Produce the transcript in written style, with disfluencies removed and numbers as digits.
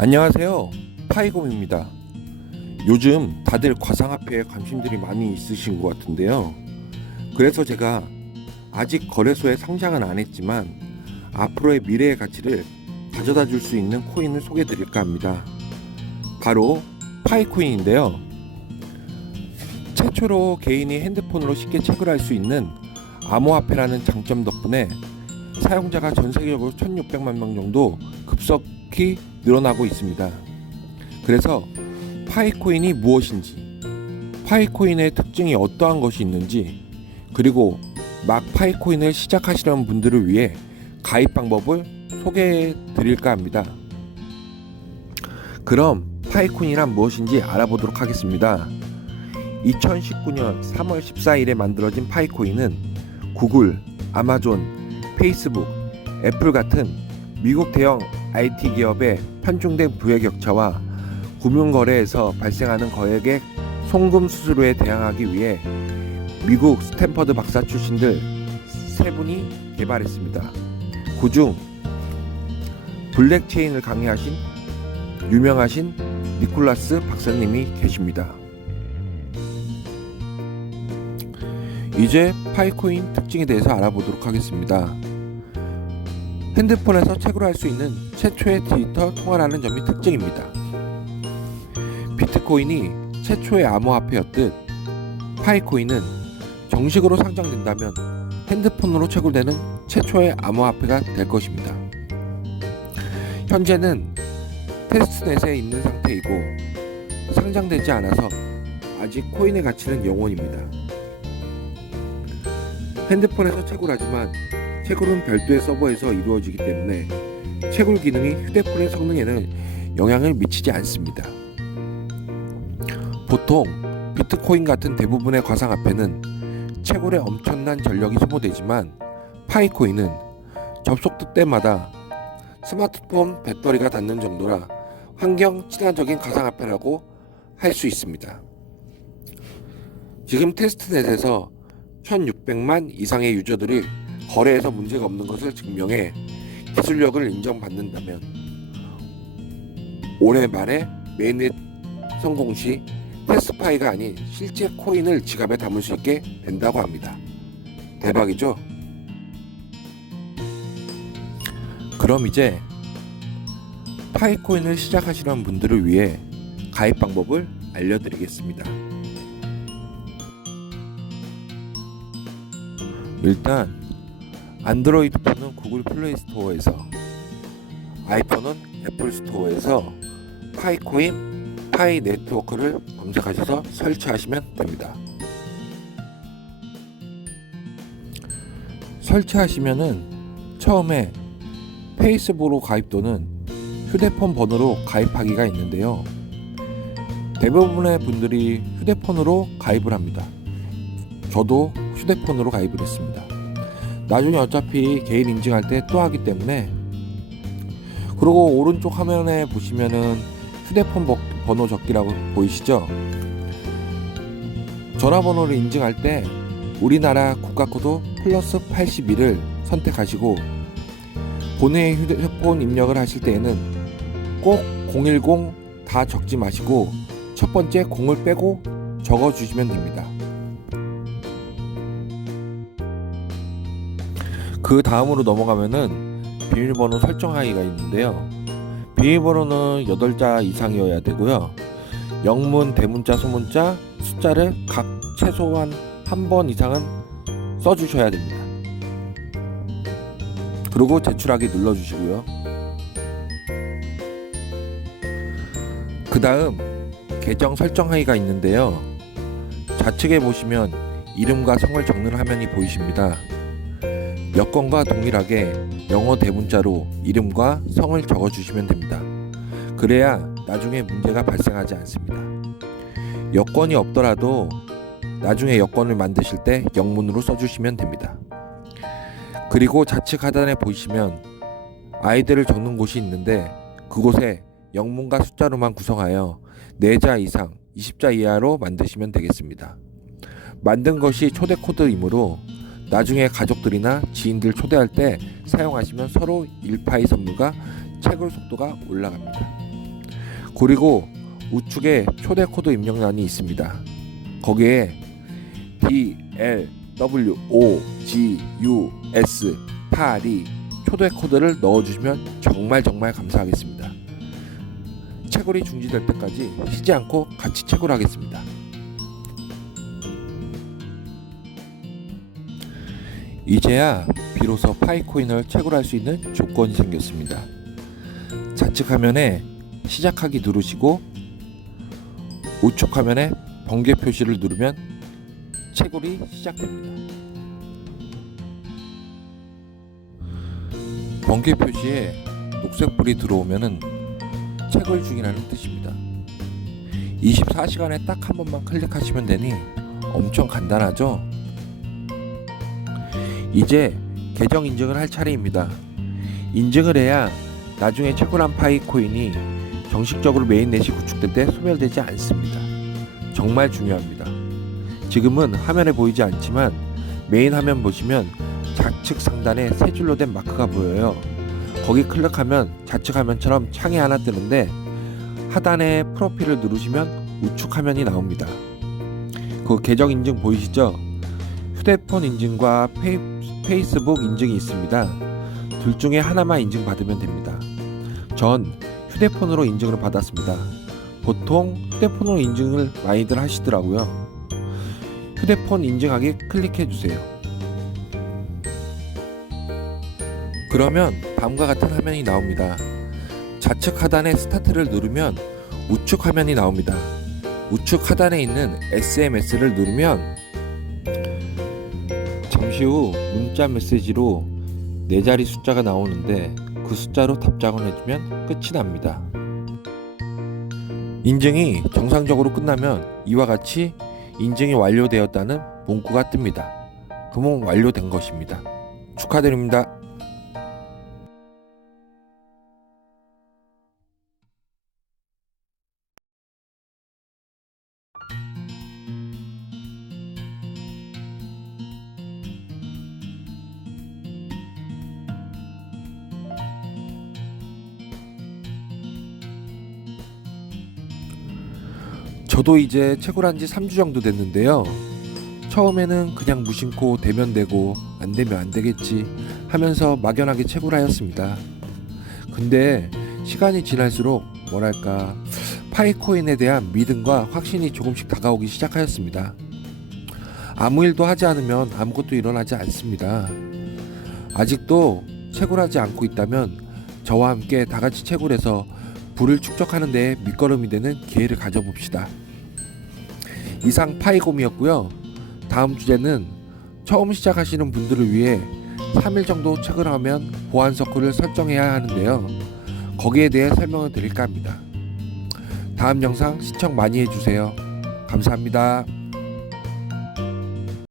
안녕하세요, 파이곰입니다. 요즘 다들 가상화폐에 관심들이 많이 있으신 것 같은데요. 그래서 제가 아직 거래소에 상장은 안 했지만 앞으로의 미래의 가치를 가져다 줄 수 있는 코인을 소개해 드릴까 합니다. 바로 파이코인인데요. 최초로 개인이 핸드폰으로 쉽게 채굴할 수 있는 암호화폐라는 장점 덕분에 사용자가 전 세계적으로 1600만 명 정도 급속히 늘어나고 있습니다. 그래서 파이코인이 무엇인지, 파이코인의 특징이 어떠한 것이 있는지, 그리고 막 파이코인을 시작하시려는 분들을 위해 가입 방법을 소개해 드릴까 합니다. 그럼 파이코인이란 무엇인지 알아보도록 하겠습니다. 2019년 3월 14일에 만들어진 파이코인은 구글, 아마존, 페이스북, 애플 같은 미국 대형 IT 기업의 편중된 부의 격차와 금융거래에서 발생하는 거액의 송금 수수료에 대항하기 위해 미국 스탠퍼드 박사 출신들 3분이 개발했습니다. 그중 블랙체인을 강의하신 유명하신 니콜라스 박사님이 계십니다. 이제 파이코인 특징에 대해서 알아보도록 하겠습니다. 핸드폰에서 채굴할 수 있는 최초의 디지털 통화라는 점이 특징입니다. 비트코인이 최초의 암호화폐였듯 파이코인은 정식으로 상장된다면 핸드폰으로 채굴되는 최초의 암호화폐가 될 것입니다. 현재는 테스트넷에 있는 상태이고 상장되지 않아서 아직 코인의 가치는 영원입니다. 핸드폰에서 채굴하지만 채굴은 별도의 서버에서 이루어지기 때문에 채굴 기능이 휴대폰의 성능에는 영향을 미치지 않습니다. 보통 비트코인 같은 대부분의 가상화폐는 채굴에 엄청난 전력이 소모되지만 파이코인은 접속 때마다 스마트폰 배터리가 닿는 정도라 환경 친화적인 가상화폐라고 할 수 있습니다. 지금 테스트넷에서 1600만 이상의 유저들이 거래에서 문제가 없는 것을 증명해 기술력을 인정받는다면 올해 말에 메인넷 성공 시 테스트파이가 아닌 실제 코인을 지갑에 담을 수 있게 된다고 합니다. 대박이죠? 그럼 이제 파이코인을 시작하시려는 분들을 위해 가입 방법을 알려드리겠습니다. 일단 안드로이드 폰은 구글 플레이 스토어에서, 아이폰은 애플 스토어에서 파이코인 파이 네트워크를 검색하셔서 설치하시면 됩니다. 설치하시면은 처음에 페이스북으로 가입 또는 휴대폰 번호로 가입하기가 있는데요. 대부분의 분들이 휴대폰으로 가입을 합니다. 저도 휴대폰으로 가입을 했습니다. 나중에 어차피 개인 인증할 때 또 하기 때문에. 그리고 오른쪽 화면에 보시면은 휴대폰 번호 적기라고 보이시죠? 전화번호를 인증할 때 우리나라 국가코드 플러스 81을 선택하시고 본인의 휴대폰 입력을 하실 때에는 꼭 010 다 적지 마시고 첫 번째 0을 빼고 적어주시면 됩니다. 그 다음으로 넘어가면은 비밀번호 설정하기가 있는데요. 비밀번호는 8자 이상이어야 되고요. 영문, 대문자, 소문자, 숫자를 각 최소한 한 번 이상은 써주셔야 됩니다. 그리고 제출하기 눌러주시고요. 그 다음 계정 설정하기가 있는데요. 좌측에 보시면 이름과 성을 적는 화면이 보이십니다. 여권과 동일하게 영어 대문자로 이름과 성을 적어주시면 됩니다. 그래야 나중에 문제가 발생하지 않습니다. 여권이 없더라도 나중에 여권을 만드실 때 영문으로 써주시면 됩니다. 그리고 좌측 하단에 보시면 아이디를 적는 곳이 있는데 그곳에 영문과 숫자로만 구성하여 4자 이상 20자 이하로 만드시면 되겠습니다. 만든 것이 초대 코드이므로 나중에 가족들이나 지인들 초대할 때 사용하시면 서로 일파의 선물과 채굴 속도가 올라갑니다. 그리고 우측에 초대 코드 입력란이 있습니다. 거기에 DLWOGUS82 초대 코드를 넣어주시면 정말 감사하겠습니다. 채굴이 중지될 때까지 쉬지 않고 같이 채굴하겠습니다. 이제야 비로소 파이코인을 채굴할 수 있는 조건이 생겼습니다. 좌측 화면에 시작하기 누르시고 우측 화면에 번개 표시를 누르면 채굴이 시작됩니다. 번개 표시에 녹색불이 들어오면은 채굴 중이라는 뜻입니다. 24시간에 딱 한 번만 클릭하시면 되니 엄청 간단하죠? 이제 계정 인증을 할 차례입니다. 인증을 해야 나중에 채굴한 파이코인이 정식적으로 메인넷이 구축될 때 소멸되지 않습니다. 정말 중요합니다. 지금은 화면에 보이지 않지만 메인 화면 보시면 좌측 상단에 세 줄로 된 마크가 보여요. 거기 클릭하면 좌측 화면처럼 창이 하나 뜨는데 하단에 프로필을 누르시면 우측 화면이 나옵니다. 그 계정 인증 보이시죠? 휴대폰 인증과 페이스북 인증이 있습니다. 둘 중에 하나만 인증받으면 됩니다. 전 휴대폰으로 인증을 받았습니다. 보통 휴대폰으로 인증을 많이들 하시더라고요. 휴대폰 인증하기 클릭해주세요. 그러면 다음과 같은 화면이 나옵니다. 좌측 하단에 스타트를 누르면 우측 화면이 나옵니다. 우측 하단에 있는 SMS를 누르면 잠시 후 문자 메시지로 4자리 숫자가 나오는데 그 숫자로 답장을 해주면 끝이 납니다. 인증이 정상적으로 끝나면 이와 같이 인증이 완료되었다는 문구가 뜹니다. 그러면 완료된 것입니다. 축하드립니다. 저도 이제 채굴한 지 3주 정도 됐는데요. 처음에는 그냥 무심코 되면 되고 안 되면 안 되겠지 하면서 막연하게 채굴하였습니다. 근데 시간이 지날수록 뭐랄까 파이코인에 대한 믿음과 확신이 조금씩 다가오기 시작하였습니다. 아무 일도 하지 않으면 아무것도 일어나지 않습니다. 아직도 채굴하지 않고 있다면 저와 함께 다 같이 채굴해서 부를 축적하는 데 밑거름이 되는 기회를 가져봅시다. 이상 파이곰이었고요. 다음 주제는 처음 시작하시는 분들을 위해 3일 정도 채굴하면 보안 서클을 설정해야 하는데요. 거기에 대해 설명을 드릴까 합니다. 다음 영상 시청 많이 해주세요. 감사합니다.